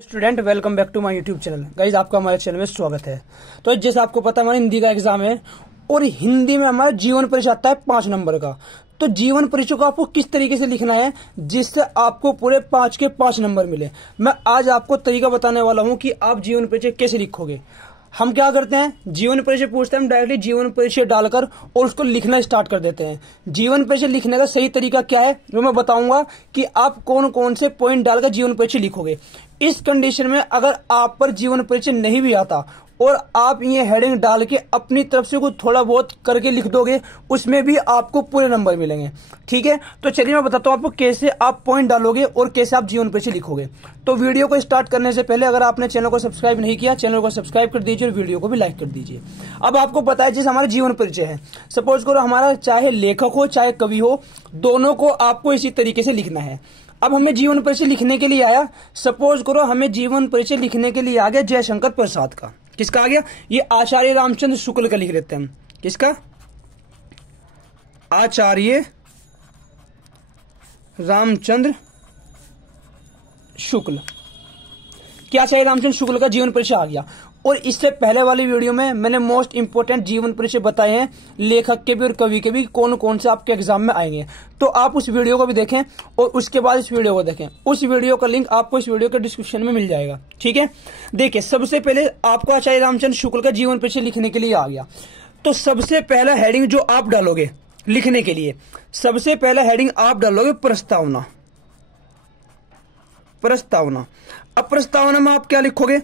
Student welcome back to my YouTube channel. Guys आपका हमारे channel में स्वागत है। तो जैसे आपको पता है हमारा हिंदी का एग्जाम है और हिंदी में हमारा जीवन परिचय आता है 5 नंबर का। तो जीवन परिचय को आपको किस तरीके से लिखना है जिससे आपको पूरे 5 के 5 नंबर मिले, मैं आज आपको तरीका बताने वाला हूं कि आप जीवन परिचय कैसे लिखोगे। हम क्या करते हैं, जीवन परिचय पूछते हैं, हम डायरेक्टली जीवन परिचय डालकर और उसको लिखना स्टार्ट कर देते हैं। जीवन परिचय लिखने का सही तरीका क्या है वो मैं बताऊंगा कि आप कौन कौन से पॉइंट डालकर जीवन परिचय लिखोगे। इस कंडीशन में अगर आप पर जीवन परिचय नहीं भी आता और आप ये हेडिंग डाल के अपनी तरफ से कुछ थोड़ा बहुत करके लिख दोगे, उसमें भी आपको पूरे नंबर मिलेंगे। ठीक है, तो चलिए मैं बताता हूं आपको कैसे आप पॉइंट डालोगे और कैसे आप जीवन परिचय लिखोगे। तो वीडियो को स्टार्ट करने से पहले अगर आपने चैनल को सब्सक्राइब नहीं किया, चैनल को सब्सक्राइब कर दीजिए और वीडियो को भी लाइक कर दीजिए। अब आपको पता है जैसे हमारा जीवन परिचय है, सपोज करो हमारा चाहे लेखक हो चाहे कवि हो, दोनों को आपको इसी तरीके से लिखना है। अब हमें जीवन परिचय लिखने के लिए आया, सपोज करो हमें जीवन परिचय लिखने के लिए आ गया जयशंकर प्रसाद का। किसका आ गया? ये आचार्य रामचंद्र शुक्ल का लिख लेते हैं हम। किसका? आचार्य रामचंद्र शुक्ल। क्या आचार्य रामचंद्र शुक्ल का जीवन परिचय आ गया। और इससे पहले वाली वीडियो में मैंने मोस्ट इंपोर्टेंट जीवन परिचय बताए हैं, लेखक के भी और कवि के भी, कौन कौन से आपके एग्जाम में आएंगे। तो आप उस वीडियो को भी देखें और उसके बाद इस वीडियो को देखें। उस वीडियो का लिंक आपको इस वीडियो के डिस्क्रिप्शन में मिल जाएगा। ठीक है, देखिए सबसे पहले आपको आचार्य रामचंद्र शुक्ल का जीवन परिचय लिखने के लिए आ गया। तो सबसे पहला हेडिंग जो आप डालोगे लिखने के लिए, सबसे पहला हेडिंग आप डालोगे प्रस्तावना। प्रस्तावना। अब प्रस्तावना में आप क्या लिखोगे?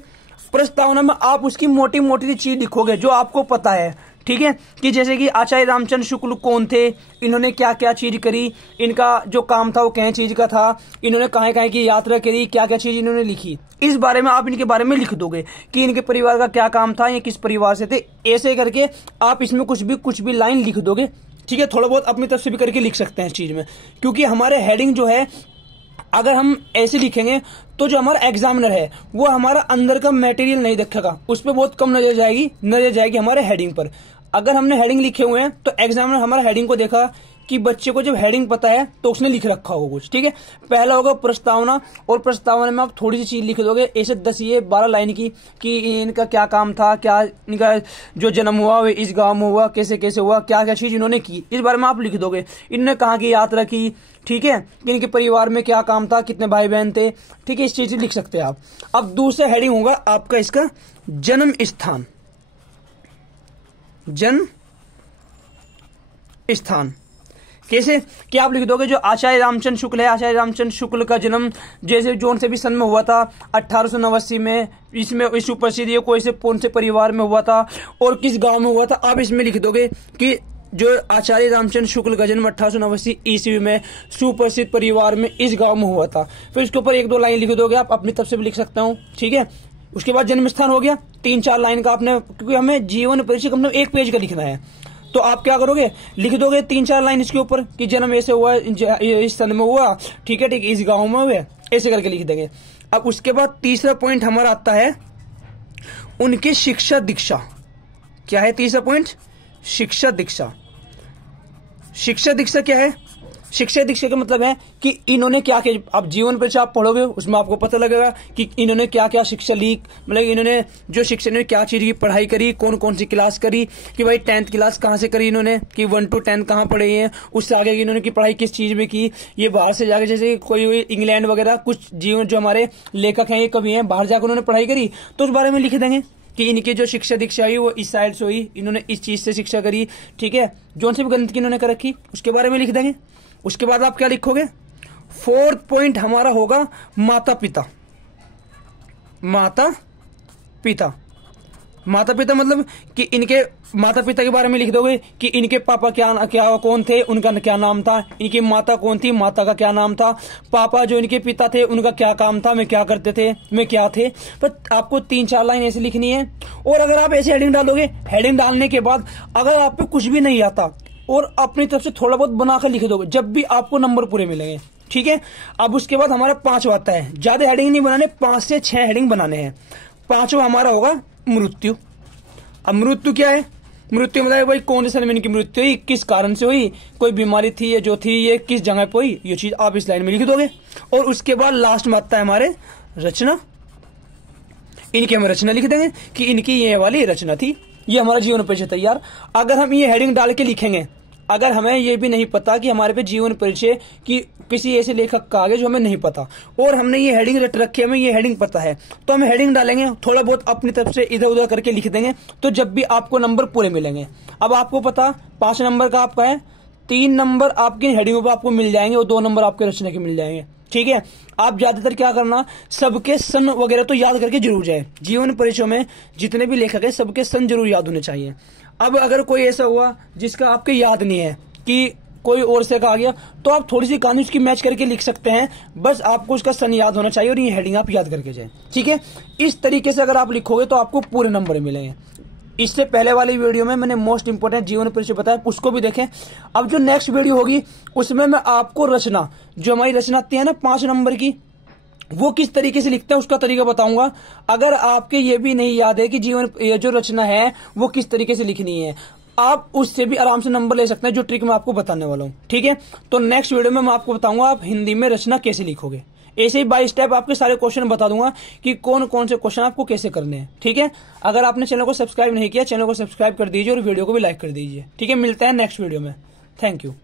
प्रस्तावना में आप उसकी मोटी मोटी चीज लिखोगे जो आपको पता है। ठीक है, कि जैसे कि आचार्य रामचंद्र शुक्ल कौन थे, इन्होंने क्या क्या चीज करी, इनका जो काम था वो क्या चीज का था, इन्होंने कहाँ कहाँ की यात्रा करी, क्या क्या चीज इन्होंने लिखी, इस बारे में आप इनके बारे में लिख दोगे कि इनके परिवार का क्या काम था, ये किस परिवार से थे। ऐसे करके आप इसमें कुछ भी लाइन लिख दोगे। ठीक है, थोड़ा बहुत अपनी तरफ से भी करके लिख सकते हैं इस चीज में, क्योंकि हमारे हेडिंग जो है अगर हम ऐसे लिखेंगे तो जो हमारा एग्जामिनर है वो हमारा अंदर का मटेरियल नहीं देखेगा, उस पर बहुत कम नजर जाएगी हमारे हेडिंग पर। अगर हमने हेडिंग लिखे हुए हैं तो एग्जामिनर हमारा हेडिंग को देखा कि बच्चे को जब हेडिंग पता है तो उसने लिख रखा होगा कुछ। ठीक है, पहला होगा प्रस्तावना, और प्रस्तावना में आप थोड़ी सी चीज लिख दोगे, ऐसे 10 या 12 लाइन की, कि इनका क्या काम था, क्या इनका जो जन्म हुआ इस गांव में हुआ, कैसे कैसे हुआ, क्या क्या चीज इन्होंने की, इस बारे में आप लिख दोगे। इन्होंने कहाँ की यात्रा की, ठीक है, कि इनके परिवार में क्या काम था, कितने भाई बहन थे। ठीक है, इस चीज लिख सकते हैं आप। अब दूसरा हेडिंग होगा आपका इसका जन्म स्थान। जन्म स्थान कैसे? कि आप लिख दोगे जो आचार्य रामचंद्र शुक्ल है, आचार्य रामचंद्र शुक्ल का जन्म जैसे जोन से भी सन में हुआ था 1889 में, इसमें विश्व प्रसिद्ध कोई से कौन से परिवार में हुआ था और किस गांव में हुआ था। आप इसमें लिख दोगे कि जो आचार्य रामचंद्र शुक्ल का जन्म 1889 ईस्वी में सुप्रसिद्ध परिवार में इस गांव में हुआ था। फिर इसके ऊपर 1-2 लाइन लिख दोगे, आप अपनी तरफ से भी लिख सकता हूँ। ठीक है, उसके बाद जन्म स्थान हो गया 3-4 लाइन का आपने, क्योंकि हमें जीवन परिचय कम से कम 1 पेज का लिखना है। तो आप क्या करोगे, लिख दोगे 3-4 लाइन इसके ऊपर कि जन्म ऐसे हुआ, इस सन में हुआ, ठीक है, इस गांव में हुए, ऐसे करके लिख देंगे। अब उसके बाद तीसरा पॉइंट हमारा आता है उनकी शिक्षा दीक्षा। क्या है तीसरा पॉइंट? शिक्षा दीक्षा। शिक्षा दीक्षा क्या है? शिक्षा दीक्षा का मतलब है कि इन्होंने क्या किया। आप जीवन परिचय आप पढ़ोगे उसमें आपको पता लगेगा कि इन्होंने क्या क्या शिक्षा ली, मतलब इन्होंने जो शिक्षा ने क्या चीज की पढ़ाई करी, कौन कौन सी क्लास करी, कि भाई 10th क्लास कहाँ से करी इन्होंने, कि 1 to 10 कहाँ पढ़े हैं, उससे आगे की इन्होंने की पढ़ाई किस चीज में की। ये बाहर से जाके जैसे कोई इंग्लैंड वगैरह कुछ जीवन जो हमारे लेखक हैं, ये कवि हैं, बाहर जाकर उन्होंने पढ़ाई करी तो उस बारे में लिख देंगे कि इनकी जो शिक्षा दीक्षा हुई वो इस साइड से हुई, इन्होंने इस चीज से शिक्षा करी। ठीक है, जोन से भी गणित की इन्होंने कर रखी उसके बारे में लिख देंगे। उसके बाद आप क्या लिखोगे? 4th पॉइंट हमारा होगा माता पिता। माता पिता। माता पिता मतलब कि इनके माता पिता के बारे में लिख दोगे कि इनके पापा क्या कौन थे, उनका क्या नाम था, इनकी माता कौन थी, माता का क्या नाम था, पापा जो इनके पिता थे उनका क्या काम था, मैं क्या करते थे, मैं क्या थे। पर आपको 3-4 लाइन ऐसे लिखनी है। और अगर आप ऐसे हेडिंग डालोगे, हेडिंग डालने के बाद अगर आप पे कुछ भी नहीं आता और अपनी तरफ से थोड़ा बहुत बनाकर लिख दोगे, जब भी आपको नंबर पूरे मिलेंगे। ठीक है, अब उसके बाद हमारा 5वां आता है, ज्यादा हेडिंग नहीं बनाने, 5 से 6 हेडिंग बनाने हैं। 5वां हमारा होगा मृत्यु। अब मृत्यु क्या है? मृत्यु मतलब भाई कौन से सन में इनकी मृत्यु हुई, किस कारण से हुई, कोई बीमारी थी ये जो थी, ये किस जगह पे हुई, ये चीज आप इस लाइन में लिख दोगे। और उसके बाद लास्ट में आता है हमारे रचना इनकी हम रचना लिख देंगे कि इनकी ये वाली रचना थी। ये हमारा जीवन परिचय तैयार। अगर हम ये हेडिंग डाल के लिखेंगे, अगर हमें ये भी नहीं पता कि हमारे पे जीवन परिचय कि किसी ऐसे लेखक का आगे जो हमें नहीं पता, और हमने ये हेडिंग रट रखी है, हमें ये हेडिंग पता है, तो हम हेडिंग डालेंगे, थोड़ा बहुत अपनी तरफ से इधर उधर करके लिख देंगे, तो जब भी आपको नंबर पूरे मिलेंगे। अब आपको पता 5 नंबर का आपका है, 3 नंबर आपकी हेडिंगों पर आपको मिल जाएंगे और 2 नंबर आपके रचना के मिल जाएंगे। ठीक है, आप ज्यादातर क्या करना, सबके सन वगैरह तो याद करके जरूर जाए। जीवन परिचय में जितने भी लेखक है सबके सन जरूर याद होने चाहिए। अब अगर कोई ऐसा हुआ जिसका आपके याद नहीं है कि कोई और से का आ गया, तो आप थोड़ी सी कहानी उसकी मैच करके लिख सकते हैं, बस आपको उसका सन याद होना चाहिए और ये हेडिंग आप याद करके जाए। ठीक है, इस तरीके से अगर आप लिखोगे तो आपको पूरे नंबर मिलेंगे। इससे पहले वाली वीडियो में मैंने मोस्ट इंपोर्टेंट जीवन परिचय बताया, उसको भी देखें। अब जो नेक्स्ट वीडियो होगी उसमें मैं आपको रचना, जो हमारी रचना आती है ना 5 नंबर की, वो किस तरीके से लिखते हैं उसका तरीका बताऊंगा। अगर आपके ये भी नहीं याद है कि ये जो रचना है वो किस तरीके से लिखनी है, आप उससे भी आराम से नंबर ले सकते हैं, जो ट्रिक मैं आपको बताने वाला हूं। ठीक है, तो नेक्स्ट वीडियो में मैं आपको बताऊंगा आप हिंदी में रचना कैसे लिखोगे। ऐसे ही बाय स्टेप आपके सारे क्वेश्चन बता दूंगा कि कौन कौन से क्वेश्चन आपको कैसे करने हैं। ठीक है, अगर आपने चैनल को सब्सक्राइब नहीं किया, चैनल को सब्सक्राइब कर दीजिए और वीडियो को भी लाइक कर दीजिए। ठीक है, मिलते हैं नेक्स्ट वीडियो में। Thank you.